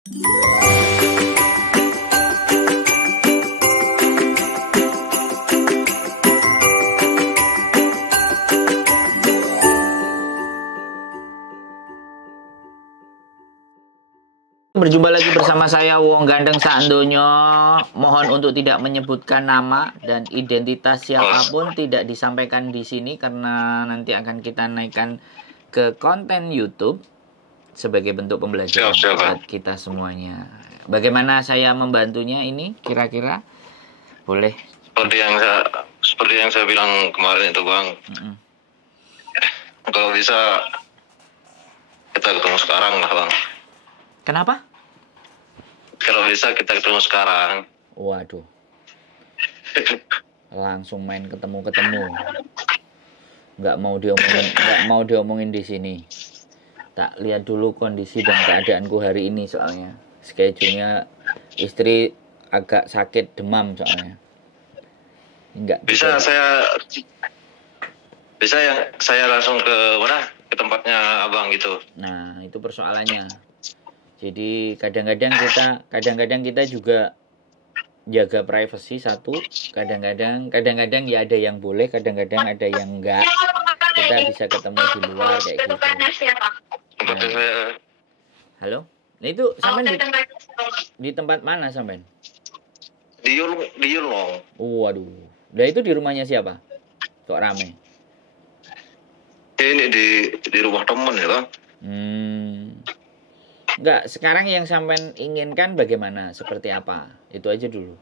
Berjumpa lagi bersama saya Wong Gandeng Sakndonyo. Mohon untuk tidak menyebutkan nama dan identitas siapapun tidak disampaikan di sini karena nanti akan kita naikkan ke konten YouTube sebagai bentuk pembelajaran buat kita semuanya. Bagaimana saya membantunya ini kira-kira? Boleh. Seperti yang saya bilang kemarin itu, Bang. Kalau bisa kita ketemu sekarang lah, Bang. Kenapa? Kalau bisa kita ketemu sekarang. Waduh. Langsung main ketemu. Nggak mau diomongin di sini. Tak lihat dulu kondisi dan keadaanku hari ini soalnya. Schedule-nya istri agak sakit demam soalnya. Enggak bisa saya langsung ke mana? Ke tempatnya Abang gitu. Nah, itu persoalannya. Jadi kadang-kadang kita juga jaga privasi satu, kadang-kadang ya ada yang boleh, kadang-kadang ada yang enggak. Kita bisa ketemu di luar kayak gitu. Nah. Halo? Nah itu sampean di tempat mana sampean? Di Yulong. Waduh. Nah itu di rumahnya siapa? Kok rame? Ini di rumah temen ya, Bang. Enggak, sekarang yang sampean inginkan bagaimana? Seperti apa? Itu aja dulu.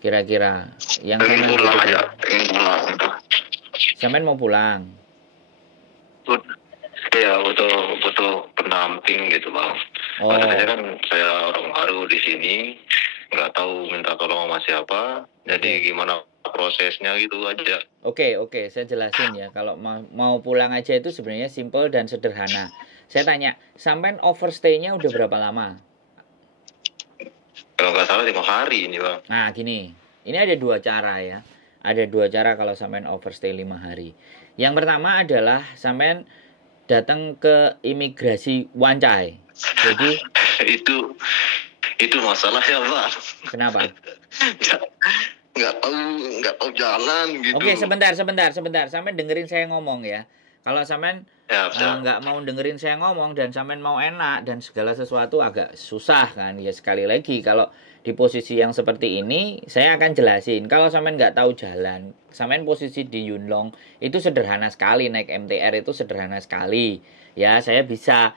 Kira-kira yang ingin pulang aja. Sampean mau pulang? Iya, butuh pendamping gitu, Bang. Masalahnya kan saya orang baru di sini, nggak tahu minta tolong sama siapa. Jadi gimana prosesnya gitu aja. Oke, saya jelasin ya. Kalau mau pulang aja itu sebenarnya simple dan sederhana. Saya tanya, sampean overstay-nya udah berapa lama? Kalau nggak salah 5 hari ini, Bang. Nah, gini. Ini ada 2 cara ya. Ada 2 cara kalau sampean overstay 5 hari. Yang pertama adalah sampean datang ke imigrasi Wancai. Jadi itu masalahnya, Bang. Kenapa? Nggak tahu jalan gitu. Oke, sebentar. Sampean dengerin saya ngomong ya. Kalau sampean nggak mau dengerin saya ngomong dan sampean mau enak dan segala sesuatu agak susah kan. Ya sekali lagi kalau di posisi yang seperti ini saya akan jelasin. Kalau sampean nggak tahu jalan, sampean posisi di Yunlong itu sederhana sekali, naik MTR itu sederhana sekali. Ya, saya bisa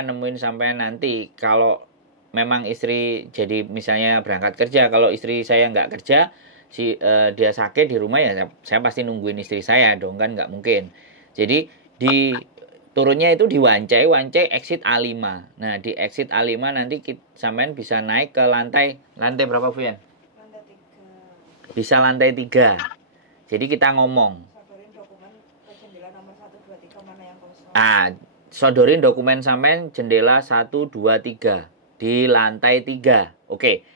nemuin sampean nanti kalau memang istri jadi misalnya berangkat kerja. Kalau istri saya nggak kerja, dia sakit di rumah ya saya pasti nungguin istri saya dong kan, nggak mungkin. Jadi di turunnya itu di Wancai exit A5. Nah, di exit A5 nanti sampean bisa naik ke lantai berapa, Fuyan? Lantai 3. Bisa lantai 3. Jadi kita ngomong. Sodorin dokumen ke jendela nomor 1, 2, 3 mana yang kosong. Sodorin dokumen sampean jendela 1, 2, 3 di lantai 3. Oke.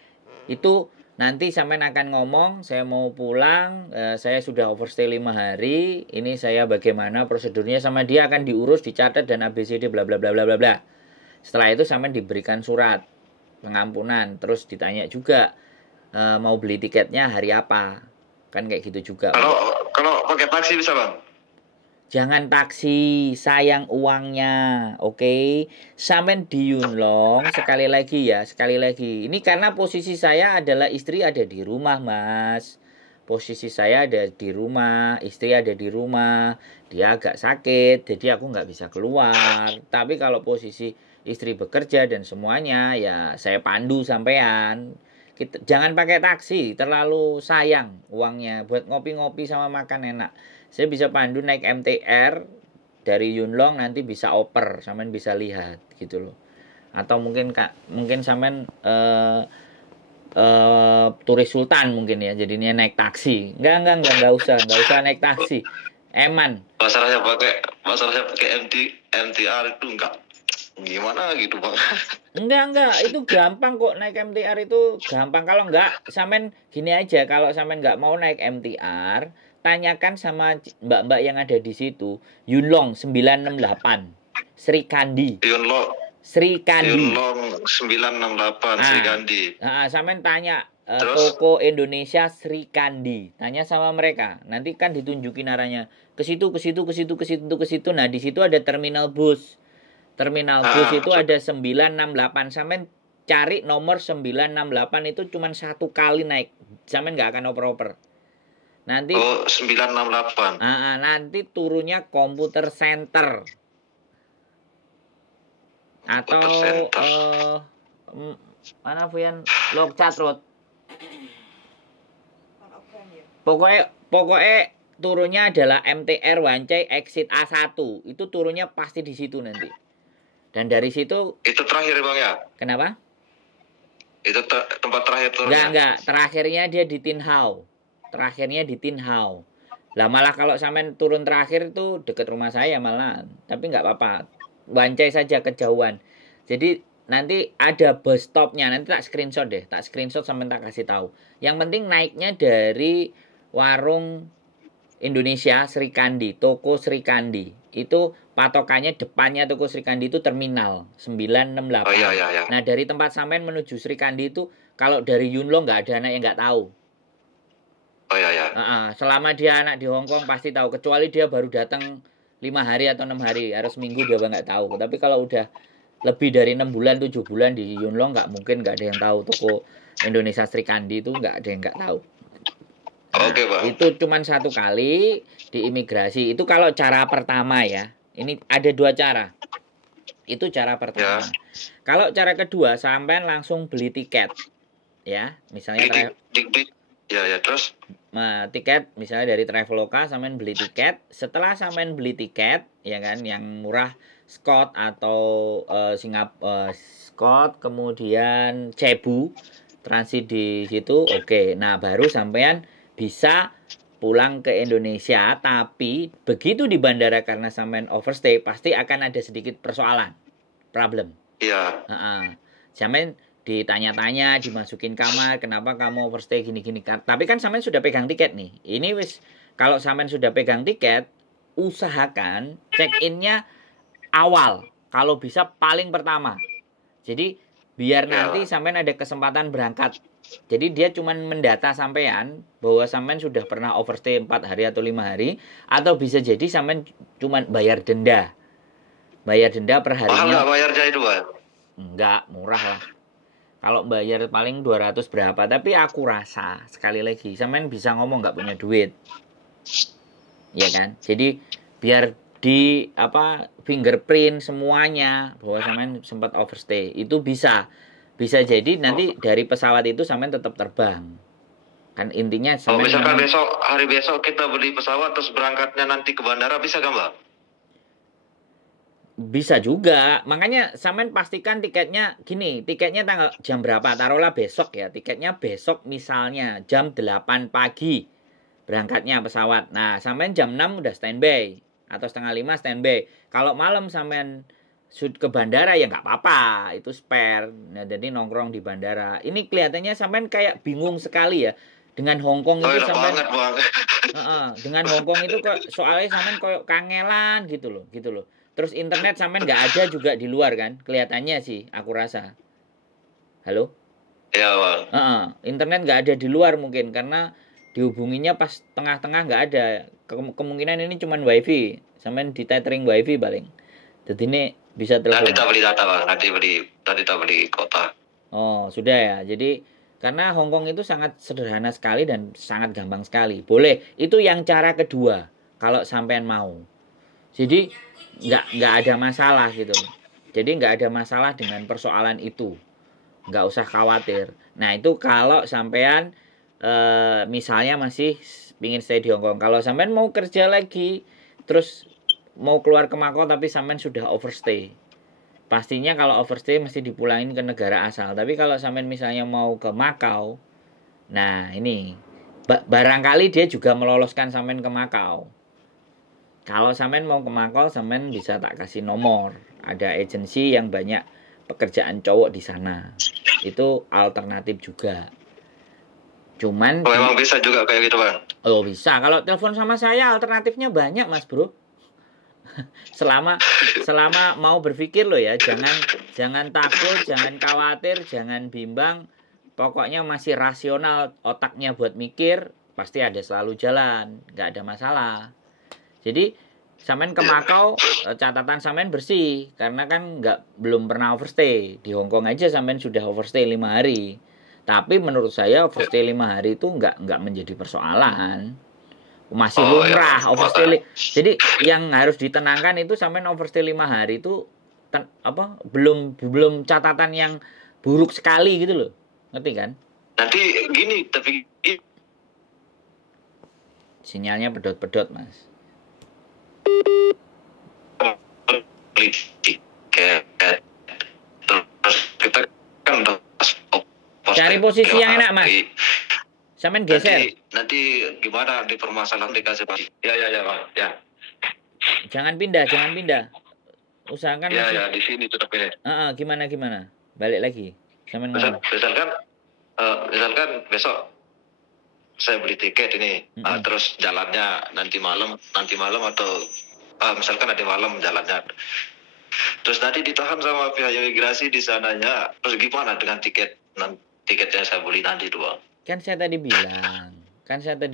Itu nanti sampean akan ngomong, saya mau pulang, saya sudah overstay 5 hari, ini saya bagaimana prosedurnya, sama dia akan diurus, dicatat dan ABCD bla bla bla bla bla bla. Setelah itu sampean diberikan surat pengampunan, terus ditanya juga mau beli tiketnya hari apa. Kan kayak gitu juga. Kalau pakai taksi bisa, Bang? Jangan taksi, sayang uangnya, oke? Sampean di Yunlong, sekali lagi. Ini karena posisi saya adalah istri ada di rumah, Mas. Posisi saya ada di rumah, istri ada di rumah. Dia agak sakit, jadi aku nggak bisa keluar. Tapi kalau posisi istri bekerja dan semuanya, ya saya pandu sampean. Jangan pakai taksi, terlalu sayang uangnya. Buat ngopi-ngopi sama makan enak. Saya bisa pandu naik MTR dari Yunlong, nanti bisa oper, sampean bisa lihat gitu loh. Atau mungkin sampean turis sultan mungkin ya, jadinya naik taksi. Enggak usah naik taksi. Eman. Masalahnya pakai MTR itu enggak gimana gitu, Bang. Enggak, itu gampang kok, naik MTR itu gampang. Kalau enggak, sampean gini aja, kalau sampean enggak mau naik MTR, tanyakan sama mbak-mbak yang ada di situ. Yunlong 968 Sri Kandi. Yunlong Sri Kandi. Yulong 968 Sri Kandi. Sampean tanya toko Indonesia Sri Kandi. Tanya sama mereka. Nanti kan ditunjukin arahnya. Ke situ. Nah, di situ ada terminal bus. Terminal bus itu ada 968. Sampean cari nomor 968 itu cuma satu kali naik. Sampean nggak akan oper-oper. Nanti 968. Nanti turunnya Computer Center. Atau mana Fuyan? Lokcat Road. Pokoknya turunnya adalah MTR Wancai exit A1. Itu turunnya pasti di situ nanti. Dan dari situ itu terakhir Bang ya? Kenapa? Itu tempat terakhir turunnya? Enggak. Terakhirnya dia di Tinhau. Lah malah kalau sampean turun terakhir itu dekat rumah saya malah. Tapi enggak apa-apa. Wancai saja kejauhan. Jadi nanti ada bus stopnya. Nanti tak screenshot deh. Tak screenshot sampean tak kasih tahu. Yang penting naiknya dari warung Indonesia Sri Kandi, toko Sri Kandi. Itu patokannya depannya toko Sri Kandi itu terminal 968. Iya. Nah, dari tempat sampean menuju Sri Kandi itu kalau dari Yunlong nggak ada anak yang nggak tahu. Selama dia anak di Hong Kong pasti tahu. Kecuali dia baru datang 5 hari atau 6 hari. Harus seminggu dia nggak tahu. Tapi kalau udah lebih dari 6 bulan, 7 bulan di Yunlong nggak mungkin nggak ada yang tahu. Toko Indonesia Sri Kandi itu nggak ada yang nggak tahu. Oke, Pak. Itu cuma satu kali di imigrasi. Itu kalau cara pertama ya. Ini ada 2 cara. Itu cara pertama. Ya. Kalau cara kedua, sampean langsung beli tiket. Ya, misalnya terus tiket misalnya dari Traveloka, sampean beli tiket. Setelah sampean beli tiket, ya kan, yang murah Scott atau Scott, kemudian Cebu, transit di situ. Oke. Nah, baru sampean bisa pulang ke Indonesia, tapi begitu di bandara karena sampean overstay pasti akan ada sedikit persoalan, problem. Iya. Sampean ditanya-tanya, dimasukin kamar, kenapa kamu overstay gini-gini. Tapi kan sampean sudah pegang tiket nih. Ini kalau sampean sudah pegang tiket, usahakan check-in-nya awal, kalau bisa paling pertama. Jadi biar nanti sampean ada kesempatan berangkat. Jadi dia cuma mendata sampean bahwa sampean sudah pernah overstay 4 hari atau 5 hari, atau bisa jadi sampean cuma bayar denda. Bayar denda per harinya. Enggak bayar jadi 2. Enggak, murah lah. Kalau bayar paling 200 berapa, tapi aku rasa sekali lagi sampean bisa ngomong nggak punya duit. Ya kan? Jadi biar di fingerprint semuanya bahwa sampean sempat overstay, itu bisa jadi nanti dari pesawat itu sampean tetap terbang. Kan intinya sampean misalkan hari besok kita beli pesawat terus berangkatnya nanti ke bandara, bisa kan, Mbak? Bisa juga. Makanya sampean pastikan tiketnya gini, tiketnya jam berapa? Taruhlah besok ya. Tiketnya besok misalnya jam 8 pagi berangkatnya pesawat. Nah, sampean jam 6 udah standby atau setengah 5 standby. Kalau malam sampean ke bandara ya nggak apa-apa, itu spare. Nah, jadi nongkrong di bandara. Ini kelihatannya sampean kayak bingung sekali ya dengan Hong Kong itu sampean. Dengan Hong Kong itu kok soalnya sampean kayak kangelan gitu loh. Terus internet sampean nggak ada juga di luar kan? Kelihatannya sih, aku rasa. Halo? Iya, Bang. Internet nggak ada di luar mungkin karena dihubunginya pas tengah-tengah nggak ada. Kemungkinan ini cuman wifi. Sampean di tethering wifi paling. Jadi ini bisa telepon. Tadi tak beli data, Bang. Tadi tak beli kota. Oh, sudah ya. Jadi karena Hong Kong itu sangat sederhana sekali dan sangat gampang sekali. Boleh. Itu yang cara kedua kalau sampean mau. Jadi nggak ada masalah gitu. Jadi nggak ada masalah dengan persoalan itu. Nggak usah khawatir. Nah, itu kalau sampean misalnya masih pingin stay di Hong Kong. Kalau sampean mau kerja lagi, terus mau keluar ke Makau tapi sampean sudah overstay, pastinya kalau overstay mesti dipulangin ke negara asal. Tapi kalau sampean misalnya mau ke Makau, nah ini barangkali dia juga meloloskan sampean ke Makau. Kalau sampean mau ke Makau, sampean bisa tak kasih nomor. Ada agensi yang banyak pekerjaan cowok di sana. Itu alternatif juga. Cuman memang bisa juga kayak gitu, Bang. Oh, bisa. Kalau telepon sama saya alternatifnya banyak, Mas Bro. selama mau berpikir loh ya, Jangan takut, jangan khawatir, jangan bimbang. Pokoknya masih rasional otaknya buat mikir, pasti ada selalu jalan, nggak ada masalah. Jadi sampean ke Makau, catatan sampean bersih karena kan belum pernah overstay. Di Hong Kong aja sampean sudah overstay 5 hari. Tapi menurut saya overstay 5 hari itu nggak menjadi persoalan. Masih lumrah overstay. Jadi yang harus ditenangkan itu sampean overstay 5 hari itu belum catatan yang buruk sekali gitu loh. Ngerti kan? Nanti gini, tapi sinyalnya pedot-pedot, Mas. Terus kita kan cari posisi yang enak, Mas. Sampean geser. Nanti gimana di permasalahan dikasih Pak? Ya, Pak. Ya. Jangan pindah. Usahakan ya di sini tetap ini. Gimana? Balik lagi. Sampean ngomong. Misalkan besok saya beli tiket ini, terus jalannya nanti malam atau misalkan nanti malam jalannya, terus nanti ditahan sama pihak imigrasi di sananya, terus gimana dengan tiket yang saya beli nanti doang? Kan saya tadi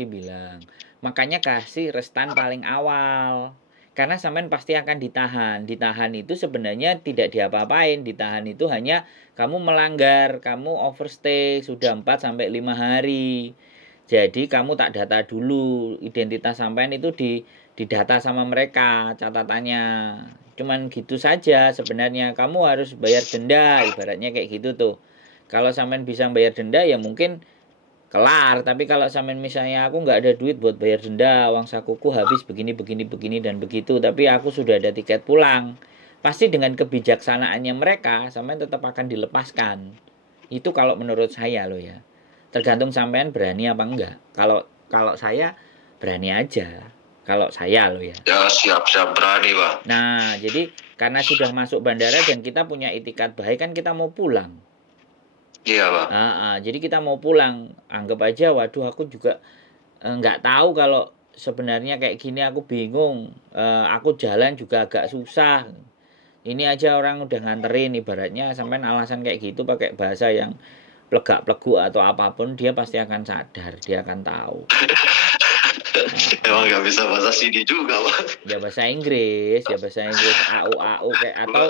bilang, makanya kasih restan paling awal. Karena sampean pasti akan ditahan. Ditahan itu sebenarnya tidak diapa-apain. Ditahan itu hanya kamu melanggar, kamu overstay sudah 4 sampai 5 hari. Jadi kamu tak data dulu, identitas sampean itu didata sama mereka catatannya. Cuman gitu saja sebenarnya. Kamu harus bayar denda, ibaratnya kayak gitu tuh. Kalau sampean bisa bayar denda ya mungkin kelar. Tapi kalau sampean misalnya aku nggak ada duit buat bayar denda, uang sakuku habis begini dan begitu, tapi aku sudah ada tiket pulang, pasti dengan kebijaksanaannya mereka sampean tetap akan dilepaskan. Itu kalau menurut saya loh ya. Tergantung sampean berani apa enggak. Kalau saya berani aja. Kalau saya loh ya. Ya siap berani, Pak. Nah, jadi karena sudah masuk bandara dan kita punya itikat baik kan kita mau pulang. Iya, Pak. Jadi kita mau pulang. Anggap aja, waduh aku juga nggak tahu kalau sebenarnya kayak gini, aku bingung. Aku jalan juga agak susah. Ini aja orang udah nganterin, ibaratnya sampean alasan kayak gitu pakai bahasa yang plegak-plegu atau apapun, dia pasti akan sadar, dia akan tahu. Emang nggak bisa bahasa sini juga, Pak. Ya bahasa Inggris AU kayak atau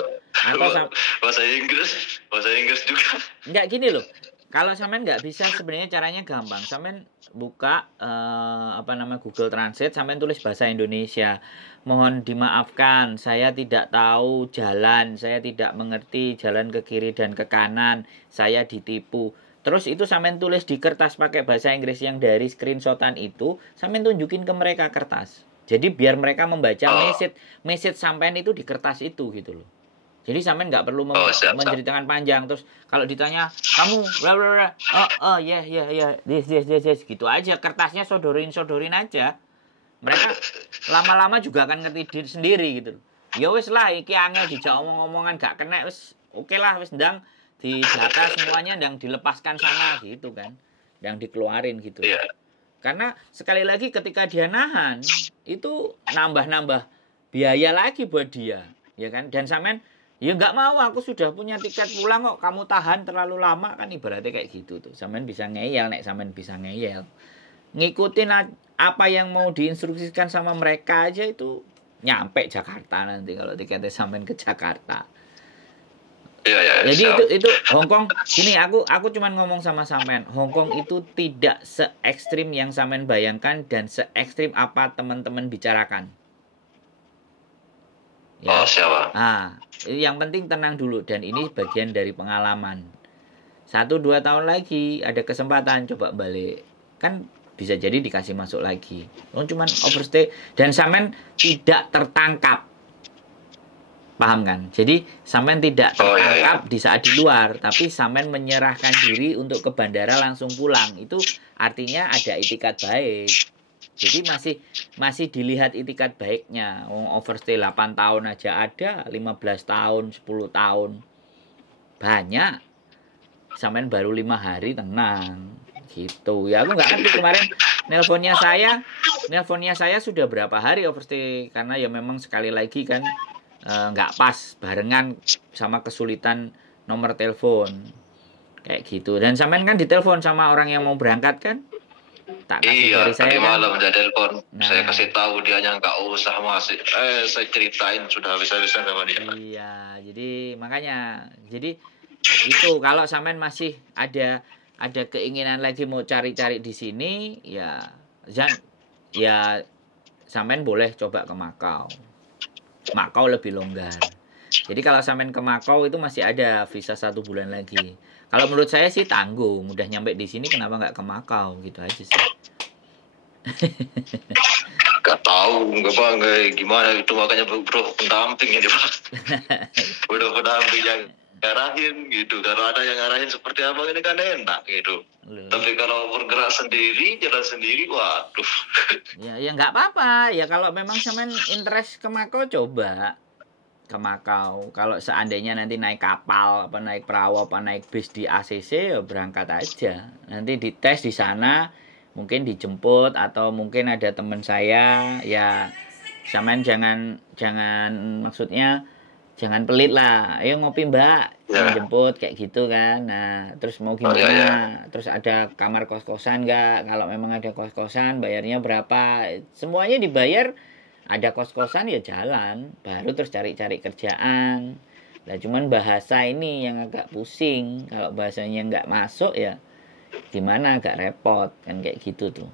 bahasa Inggris juga. Enggak gini loh. Kalau sampean nggak bisa, sebenarnya caranya gampang. Sampean buka Google Translate, sampean tulis bahasa Indonesia. Mohon dimaafkan, saya tidak tahu jalan, saya tidak mengerti jalan ke kiri dan ke kanan, saya ditipu. Terus itu sampean tulis di kertas pakai bahasa Inggris yang dari screenshotan itu, sampean tunjukin ke mereka kertas. Jadi biar mereka membaca message sampean itu di kertas itu gitu loh. Jadi sampean nggak perlu menceritakan panjang. Terus kalau ditanya kamu bla bla bla, this gitu aja, kertasnya sodorin aja. Mereka lama-lama juga akan ngerti diri sendiri gitu. Ya wis lah, iki angel dijak omong-omongan gak kena, wis oke lah, wis ndang didata semuanya, ndang dilepaskan sana gitu kan, ndang dikeluarin gitu. Yeah. Karena sekali lagi ketika dia nahan itu nambah biaya lagi buat dia, ya kan? Dan sampean ya nggak mau, aku sudah punya tiket pulang kok kamu tahan terlalu lama, kan ibaratnya kayak gitu tuh. Sampean bisa ngeyel, nek sampean bisa ngeyel, ngikutin apa yang mau diinstruksikan sama mereka aja itu nyampe Jakarta nanti kalau tiketnya sampean ke Jakarta. Ya, jadi itu Hong Kong. Gini, aku cuman ngomong sama sampean, Hong Kong itu tidak se ekstrim yang sampean bayangkan dan se ekstrim apa teman-teman bicarakan. Ya. Oh, siapa? Yang penting tenang dulu, dan ini bagian dari pengalaman. 1-2 tahun lagi ada kesempatan coba balik, kan bisa jadi dikasih masuk lagi. Cuman overstay dan sampean tidak tertangkap. Paham kan? Jadi sampean tidak tertangkap di saat di luar, tapi sampean menyerahkan diri untuk ke bandara langsung pulang. Itu artinya ada itikat baik. Jadi masih dilihat itikat baiknya. Overstay 8 tahun aja ada, 15 tahun, 10 tahun. Banyak. Sampean baru 5 hari tenang. Gitu. Ya aku nggak ngerti kemarin nelponnya saya sudah berapa hari overstay, karena ya memang sekali lagi kan nggak pas barengan sama kesulitan nomor telepon kayak gitu. Dan sampean kan ditelepon sama orang yang mau berangkat kan, tak kasih dari saya tadi kan. malam dia telepon, saya kasih tahu dianya nggak usah masih, saya ceritain sudah bisa-bisa sama dia. Iya, jadi makanya, jadi itu kalau sampean masih ada keinginan lagi mau cari-cari di sini, ya sampean boleh coba ke Makau. Makau lebih longgar. Jadi kalau sampean ke Makau itu masih ada visa 1 bulan lagi. Kalau menurut saya sih tanggung, udah nyampe di sini kenapa nggak ke Makau gitu aja sih. Gak tahu nggak bang, gimana itu makanya bro pendamping ini bang. Udah pendamping yang ngarahin gitu, kalau ada yang ngarahin seperti apa ini kan enak gitu. Tapi kalau bergerak sendiri, jalan sendiri, waduh. Ya nggak apa-apa. Ya kalau memang sampean interest ke Makau, coba ke Makau. Kalau seandainya nanti naik kapal, apa naik perahu, apa naik bis di ACC, ya berangkat aja. Nanti dites di sana, mungkin dijemput atau mungkin ada teman saya. Ya sampean jangan maksudnya jangan pelit lah. Ayo ngopi mbak, jemput kayak gitu kan. Nah terus mau gimana? Terus ada kamar kos-kosan nggak? Kalau memang ada kos-kosan, bayarnya berapa? Semuanya dibayar. Ada kos-kosan ya jalan, baru terus cari-cari kerjaan. Nah cuman bahasa ini yang agak pusing. Kalau bahasanya nggak masuk ya gimana, agak repot kan kayak gitu tuh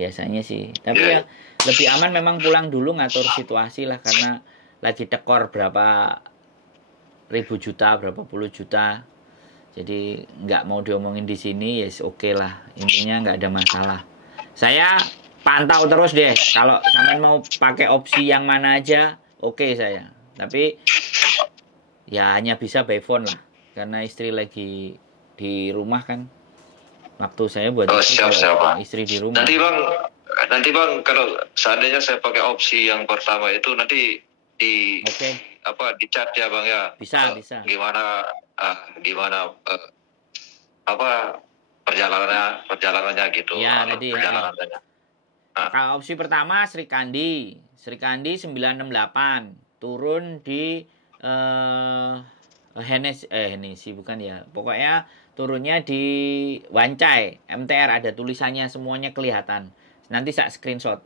biasanya sih. Tapi ya lebih aman memang pulang dulu, ngatur situasi lah, karena lagi tekor berapa ribu juta, berapa puluh juta. Jadi nggak mau diomongin di sini, ya oke lah. Intinya nggak ada masalah. Saya pantau terus deh. Kalau sampean mau pakai opsi yang mana aja, oke saya. Tapi ya hanya bisa by phone lah, karena istri lagi di rumah kan. Waktu saya buat istri di rumah. Nanti bang kalau seandainya saya pakai opsi yang pertama itu nanti di di chat ya bang ya. Bisa. Gimana perjalanannya gitu. Ya tadi. Kalau opsi pertama Sri Kandi 968 turun di Hennessy bukan ya. Pokoknya turunnya di Wancai MTR, ada tulisannya semuanya kelihatan. Nanti tak screenshot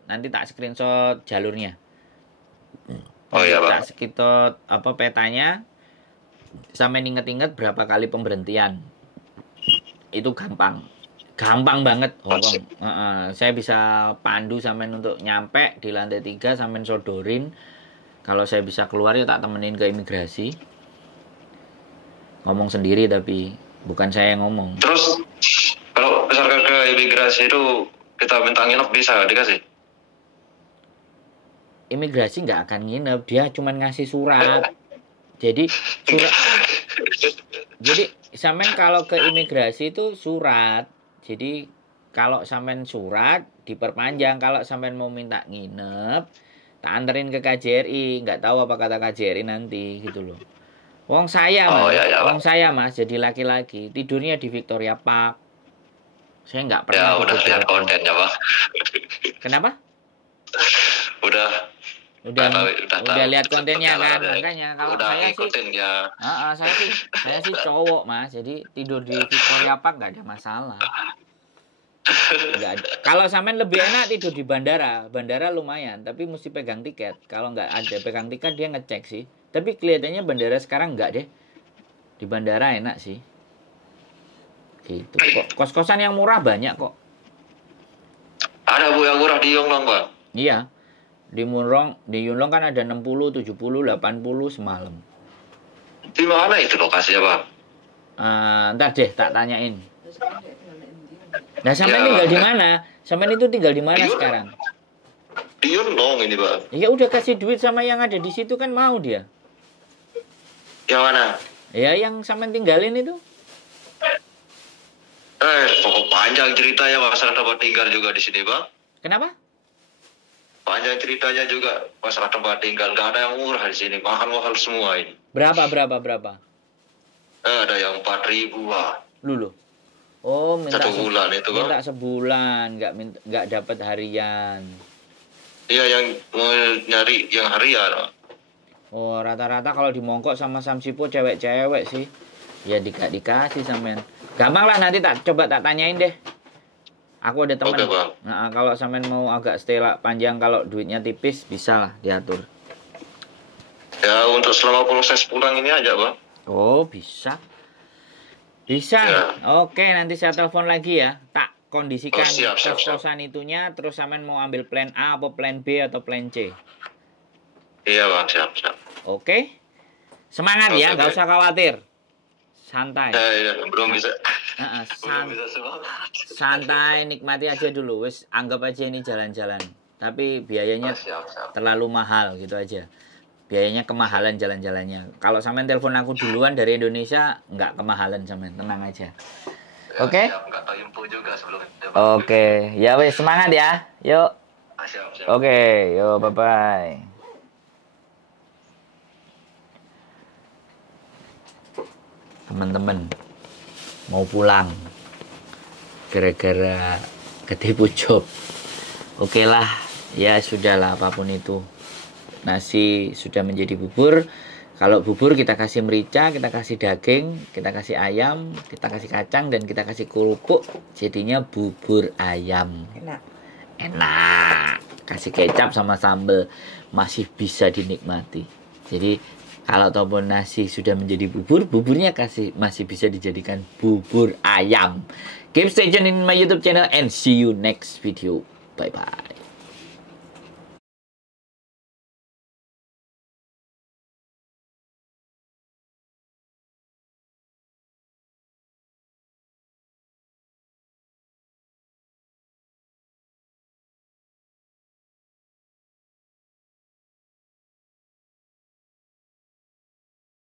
jalurnya. Tak screenshot petanya. Sampai inget-inget berapa kali pemberhentian. Itu gampang banget Hongkong. Saya bisa pandu sampean untuk nyampe di lantai 3, sampean sodorin. Kalau saya bisa keluar ya tak temenin ke imigrasi. Ngomong sendiri tapi bukan saya yang ngomong. Terus kalau misalkan ke imigrasi itu kita minta nginep bisa dikasih? Imigrasi nggak akan nginep, dia cuma ngasih surat. Jadi sampean kalau ke imigrasi itu surat. Jadi kalau sampean surat diperpanjang, kalau sampean mau minta nginep, tak anterin ke KJRI. Nggak tahu apa kata KJRI nanti gitu loh. Wong saya mas, jadi laki-laki tidurnya di Victoria Park. Saya nggak pernah. Ya udah lihat kontennya bang. Kenapa? Udah lihat kontennya kan, makanya kalau saya sih saya sih cowok mas, jadi tidur di Victoria Park nggak ada masalah. Nggak ada. Kalau sampean lebih enak tidur di bandara lumayan, tapi mesti pegang tiket. Kalau nggak ada pegang tiket dia ngecek sih. Tapi kelihatannya bandara sekarang nggak deh. Di bandara enak sih. Gitu. Kos-kosan yang murah banyak kok. Ada bu yang murah di Yonglong bang? Iya. Di Yonglong kan ada 60, 70, 80 semalam. Di mana itu lokasinya bang? Ntar deh tak tanyain. Nah sampean tinggal di mana? Sampean itu tinggal di mana sekarang? Di Yonglong ini bang. Ya udah kasih duit sama yang ada di situ kan mau dia. Yang mana? Ya yang sampean tinggalin itu. Pokok panjang ceritanya masalah tempat tinggal juga di sini bang. Kenapa? Panjang ceritanya juga masalah tempat tinggal, nggak ada yang murah di sini, mahal semua ini. Berapa? Ada yang 4.000 lah. Lulu. Oh minta 1 bulan itu bang. Minta sebulan, nggak dapat harian. Iya yang mau nyari yang harian. Oh, rata-rata kalau di Mongkok sama Samsipo cewek-cewek sih. Ya dikasih sampean. Gampang lah, nanti coba tak tanyain deh. Aku ada teman. Nah, kalau sampean mau agak stay panjang, kalau duitnya tipis bisa lah diatur. Ya, untuk selama proses pulang ini aja, Bang. Oh, bisa. Bisa. Ya. Oke, nanti saya telepon lagi ya. Tak kondisikan kos-kosan itunya, terus sampean mau ambil plan A atau plan B atau plan C. Iya, Bang, siap. Oke. Semangat ya, nggak usah khawatir. Santai. Iya, belum bisa. Santai, nikmati aja dulu. Wis anggap aja ini jalan-jalan. Tapi biayanya terlalu mahal gitu aja. Biayanya kemahalan jalan-jalannya. Kalau sampean telepon aku duluan dari Indonesia, nggak kemahalan sampean, tenang aja. Oke? Oke, ya wes semangat ya. Yuk. Oke, yuk bye-bye. Teman-teman mau pulang gara-gara ketipu job. Oke lah, ya sudahlah apapun itu. Nasi sudah menjadi bubur. Kalau bubur kita kasih merica, kita kasih daging, kita kasih ayam, kita kasih kacang, dan kita kasih kerupuk. Jadinya bubur ayam. Enak. Kasih kecap sama sambal, masih bisa dinikmati. Jadi kalau ataupun nasi sudah menjadi bubur, buburnya masih bisa dijadikan bubur ayam. Keep stay tuned in my YouTube channel and see you next video. Bye bye.